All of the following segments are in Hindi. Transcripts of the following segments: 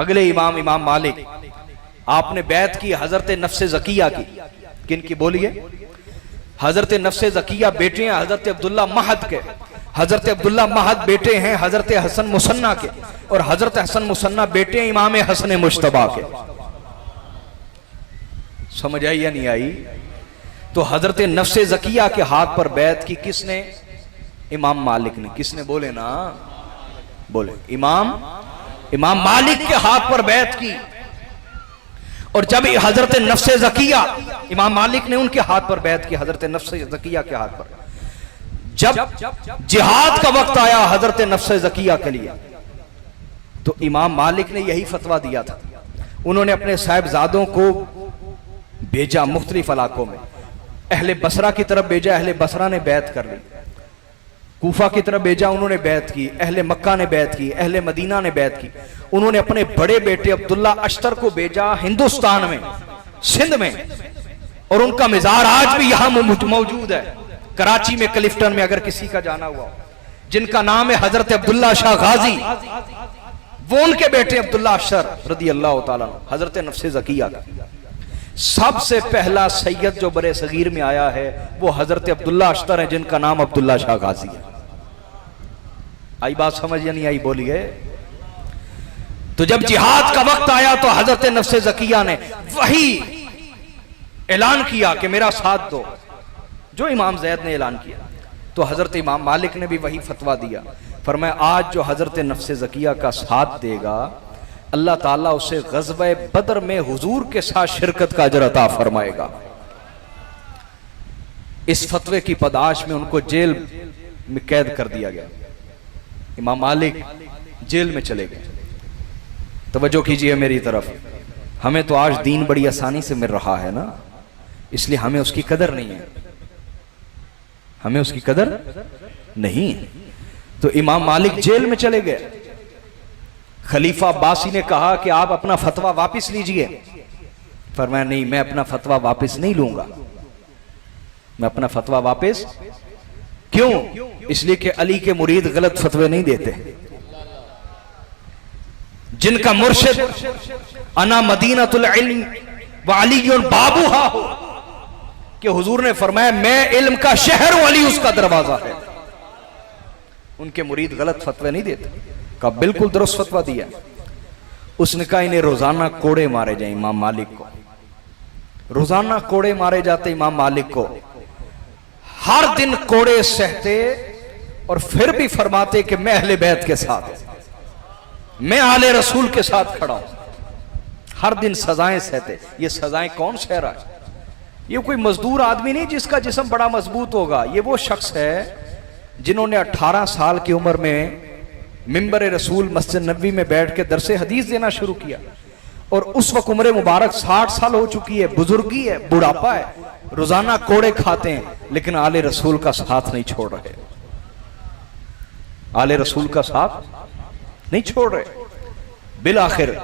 अगले इमाम इमाम मालिक, आपने बैत की हजरत नफ्से ज़किया की। किन की बोलिए? हजरत नफ्से ज़किया बेटे हैं हजरत अब्दुल्ला महद के। हजरत अब्दुल्ला महद बेटे हैं हजरत हसन मुसन्ना के, और हजरत हसन मुसन्ना बेटे हैं इमाम हसन मुश्तबा के। समझ आई या नहीं आई? तो हजरत नफ्से ज़किया के हाथ पर बैत की किसने? इमाम मालिक ने। किसने? बोले ना, बोले इमाम मालिक के हाथ पर बैत की। और जब हजरत नफ्से ज़किया, इमाम मालिक ने उनके हाथ पर बैत की, हजरत नफ्से ज़किया के हाथ पर। जब जिहाद का वक्त आया हजरत नफ्से ज़किया के लिए, तो इमाम मालिक ने यही फतवा दिया था। उन्होंने अपने साहिबजादों को भेजा मुख्तलिफ इलाकों में। अहले बसरा की तरफ भेजा, अहले बसरा ने बैत कर ली। कूफा की तरफ भेजा, उन्होंने बैत की। अहले मक्का ने बैत की, अहले मदीना ने बैत की। उन्होंने अपने बड़े बेटे अब्दुल्ला अश्तर को भेजा हिंदुस्तान में, सिंध में, और उनका मिजार आज भी यहां मौजूद है कराची में, क्लिफ्टन में, अगर किसी का जाना हुआ, जिनका नाम है हजरत अब्दुल्ला शाह गाजी। वो उनके बेटे अब्दुल्ला अश्तर रदी अल्लाह ताला हजरत नफ्से ज़किया का। सबसे पहला सैयद जो बरे सगीर में आया है वो हजरत अब्दुल्ला अश्तर है, जिनका नाम अब्दुल्ला शाह गाजी है। आई बात समझ या नहीं आई? बोलिए। तो जब जिहाद का वक्त आया तो हजरत नफ्से ज़किया ने वही ऐलान किया कि मेरा साथ दो, जो इमाम ज़ैद ने ऐलान किया। तो हजरत इमाम मालिक ने भी वही फतवा दिया। फरमाया आज जो हजरत नफ्से ज़किया का साथ देगा, अल्लाह ताला उसे ग़ज़वे बदर में हुजूर के साथ शिरकत का अजर अता फरमाएगा। इस फतवे की पदाश में उनको जेल में कैद कर दिया गया। इमाम मालिक जेल में चले गए। तवज्जो कीजिए मेरी तरफ। हमें तो आज दीन बड़ी आसानी से मिल रहा है ना, इसलिए हमें उसकी कदर नहीं है, हमें उसकी कदर नहीं है। तो इमाम मालिक जेल में चले गए। खलीफा अब्बासी ने कहा कि आप अपना फतवा वापस लीजिए। फरमाया नहीं, मैं अपना फतवा वापस नहीं लूंगा। मैं अपना फतवा वापस क्यों? इसलिए कि अली के मुरीद गलत फतवे नहीं देते। जिनका मुर्शिद अना मदीनतुल इल्म व अलीयुन बाबूहा हो, कि हुजूर ने फरमाया मैं इल्म का शहर हूं, अली उसका दरवाजा है। उनके मुरीद गलत फतवे नहीं देते। का बिल्कुल दुरुस्त फतवा दिया। उसने कहा इन्हें रोजाना कोड़े मारे जाए। इमाम मालिक को रोजाना कोड़े मारे जाते। इमाम मालिक को हर दिन कोड़े सहते, और फिर भी फरमाते कि मैं अहले बैत के साथ, मैं आले रसूल के साथ खड़ा हूं। हर दिन सजाएं सहते। ये सजाएं कौन सह रहा है? ये कोई मजदूर आदमी नहीं जिसका जिस्म बड़ा मजबूत होगा। ये वो शख्स है जिन्होंने 18 साल की उम्र में मिंबर रसूल मस्जिद नबवी में बैठ के दरसे हदीस देना शुरू किया, और उस वक्त उम्र मुबारक 60 साल हो चुकी है, बुजुर्गी है, बुढ़ापा है, रोजाना कोड़े खाते हैं, लेकिन आले रसूल का साथ नहीं छोड़ रहे। आले रसूल का साथ नहीं छोड़ रहे। बिल आखिर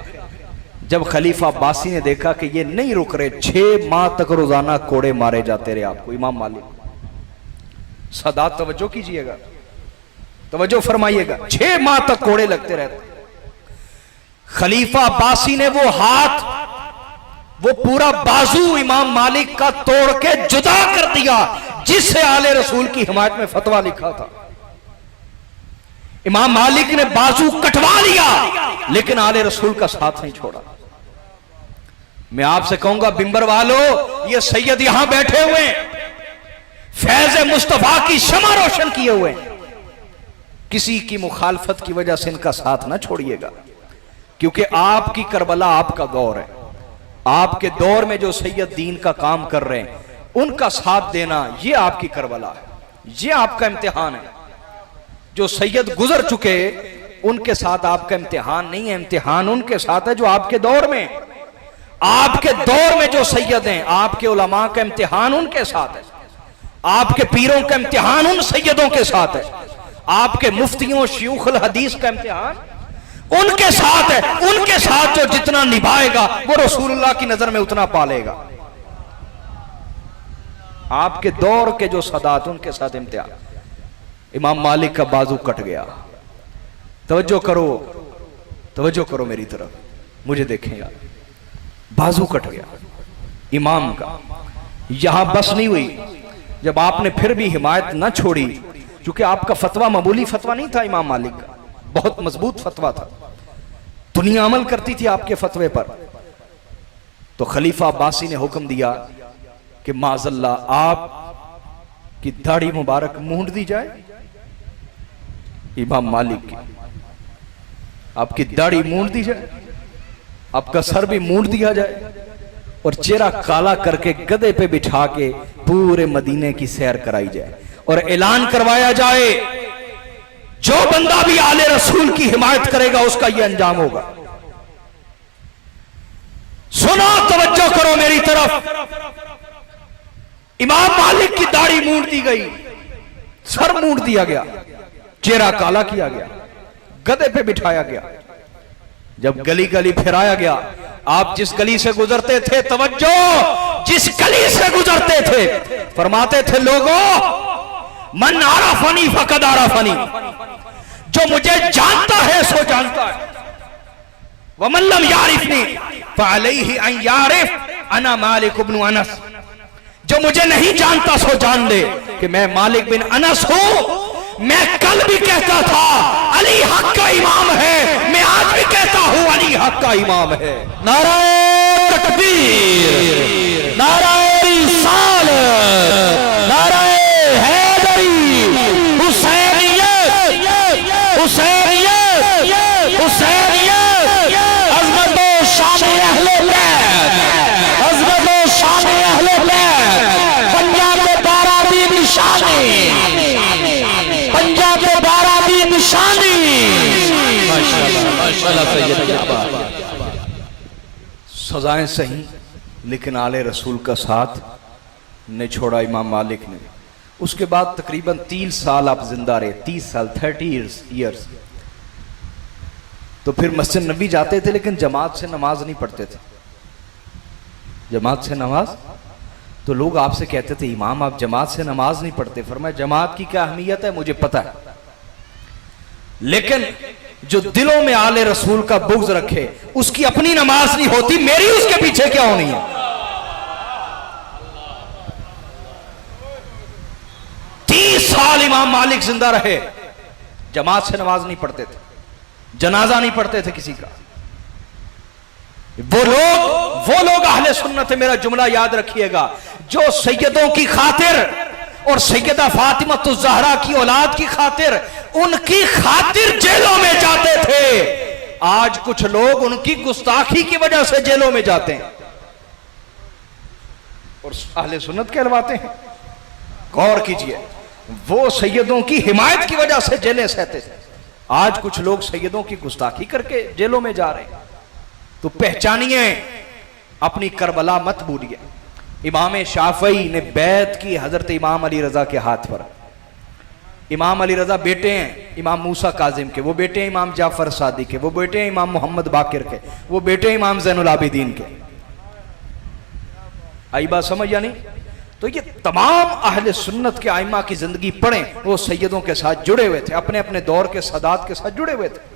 जब खलीफा अब्बासी ने देखा कि ये नहीं रुक रहे, 6 माह तक रोजाना कोड़े मारे जाते रहे आपको। इमाम मालिक सदा तवज्जो कीजिएगा, तवज्जो फरमाइएगा। 6 माह तक कोड़े लगते रहते। खलीफा अब्बासी ने वो हाथ, वो पूरा बाजू इमाम मालिक का तोड़ के जुदा कर दिया जिससे आले रसूल की हिमायत में फतवा लिखा था। इमाम मालिक ने बाजू कटवा लिया, लेकिन आले रसूल का साथ नहीं छोड़ा। मैं आपसे कहूंगा बिंबर वालों, ये सैयद यहां बैठे हुए फैज़ मुस्तफा की शमा रोशन किए हुए, किसी की मुखालफत की वजह से इनका साथ ना छोड़िएगा, क्योंकि आपकी करबला आपका दौर है। आपके दौर में जो सैयद दीन का काम कर रहे हैं, उनका साथ देना ये आपकी करबला है, ये आपका इम्तिहान है। जो सैयद गुजर चुके उनके साथ आपका इम्तिहान नहीं है, इम्तिहान उनके साथ है जो आपके दौर में, आपके दौर में जो सैयद हैं, आपके उलमा का इम्तिहान उनके साथ है, आपके पीरों का इम्तिहान उन सैयदों के साथ है, आपके मुफ्तियों शयूखुल हदीस का इम्तिहान उनके साथ है। उनके साथ जो जितना निभाएगा वो रसूलुल्लाह की नजर में उतना पालेगा। आपके दौर के जो सदात, उनके साथ इम्तिहान। इमाम मालिक का बाजू कट गया। तवज्जो करो, तवज्जो करो मेरी तरफ। मुझे देखें यार, बाजू कट गया इमाम का। यहां बस नहीं हुई, जब आपने फिर भी हिमायत ना छोड़ी, क्योंकि आपका फतवा मामूली फतवा नहीं था इमाम मालिक का, बहुत मजबूत फतवा था, दुनिया अमल करती थी आपके फतवे पर, तो खलीफा अब्बासी ने हुक्म दिया कि माजल्ला आप की दाढ़ी मुबारक मूंड दी जाए। इमाम मालिक की आपकी दाढ़ी मूंड दी जाए, आपका सर भी मूंड दिया जाए और चेहरा काला करके गधे पे बिठा के पूरे मदीने की सैर कराई जाए और ऐलान करवाया जाए जो बंदा भी आले रसूल की हिमायत करेगा उसका यह अंजाम होगा। सुनो, तवज्जो करो मेरी तरफ। इमाम मालिक की दाढ़ी मूंड दी गई, सर मूंड दिया गया, चेहरा काला किया गया, गधे पे बिठाया गया। जब गली गली फिराया गया, आप जिस गली से गुजरते थे, तवज्जो, जिस गली से गुजरते थे फरमाते थे लोगों मन आराफनी फकद आराफनी, जो मुझे जानता है सो जानता है, वमन लम यारिफनी फअलैहि अन यारिफ अना मालिक इब्न अनस, जो मुझे नहीं जानता सो जान ले कि मैं मालिक बिन अनस हूं। मैं कल भी कहता था अली हक का इमाम है, मैं आज भी कहता हूं अली हक का इमाम है। नाराए तकबीर, नाराए रिसालत, नाराए हैदरी, हुसैनियत, हुसैनियत, हुसैनियत, अज़मत व शान अहले बैत, अज़मत व शान अहले बैत, पंजाब में 12 दी निशानी, पंजाब में 12 दी निशानी। सजाएं सही, लेकिन आले रसूल का साथ ने छोड़ा इमाम मालिक ने। उसके बाद तकरीबन 30 साल आप जिंदा रहे, 30 साल, 30 ईयर्स। तो फिर मस्जिद नबी जाते थे, लेकिन जमात से नमाज नहीं पढ़ते थे। जमात से नमाज, तो लोग आपसे कहते थे इमाम आप जमात से नमाज नहीं पढ़ते। फरमाया जमात की क्या अहमियत है मुझे पता है, लेकिन जो दिलों में आले रसूल का बुग़्ज़ रखे उसकी अपनी नमाज नहीं होती, मेरी उसके पीछे क्या होनी है। 30 साल इमाम मालिक जिंदा रहे, जमात से नमाज नहीं पढ़ते थे, जनाजा नहीं पढ़ते थे किसी का। वो लोग अहले सुन्नत है, मेरा जुमला याद रखिएगा, जो सैयदों की खातिर और सैयदा फातिमा तो ज़हरा की औलाद की खातिर, उनकी खातिर जेलों में जाते थे। आज कुछ लोग उनकी गुस्ताखी की वजह से जेलों में जाते हैं और अहले सुन्नत कहलवाते हैं। गौर कीजिए, वो सैयदों की हिमायत की वजह से जेलें सहते थे, आज कुछ लोग सैयदों की गुस्ताखी करके जेलों में जा रहे हैं। तो पहचानिए, अपनी करबला मत भूलिए। इमाम शाफई ने बैत की हजरत इमाम अली रजा के हाथ पर। इमाम अली रजा बेटे हैं इमाम मूसा काजिम के, वो बेटे हैं इमाम जाफर सादी के, वो बेटे हैं इमाम मोहम्मद बाकिर के, वो बेटे हैं इमाम ज़ैनुल आबिदीन के। आई बात समझ या नहीं? तो ये तमाम अहले सुन्नत के आइमा की जिंदगी पढ़ें, वो सैयदों के साथ जुड़े हुए थे, अपने अपने दौर के सादात के साथ जुड़े हुए थे।